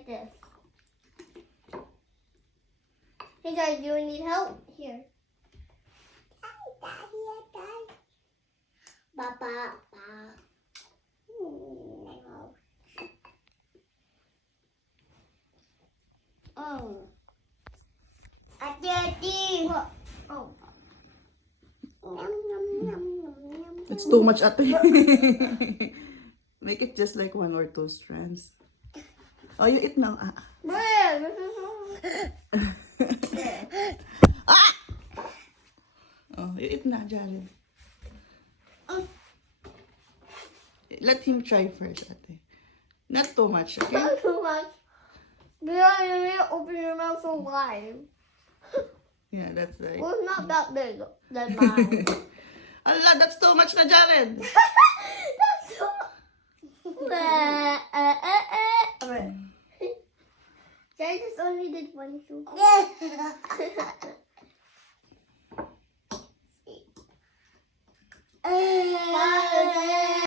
like this. Hey guys, do you need help? Here. Papa. Ate. Oh. It's too much, ate. Make it just like 1 or 2 strands. Oh, you eat now. Ah! Oh, you eat na, Jared. Let him try first, ate. Not too much, okay? Not too much. Yeah, you need to open your mouth so wide. Yeah, that's right. Well, it's not that big. Than mine. Allah, that's too much na, Jared. That's so Alright. I just only did one soup.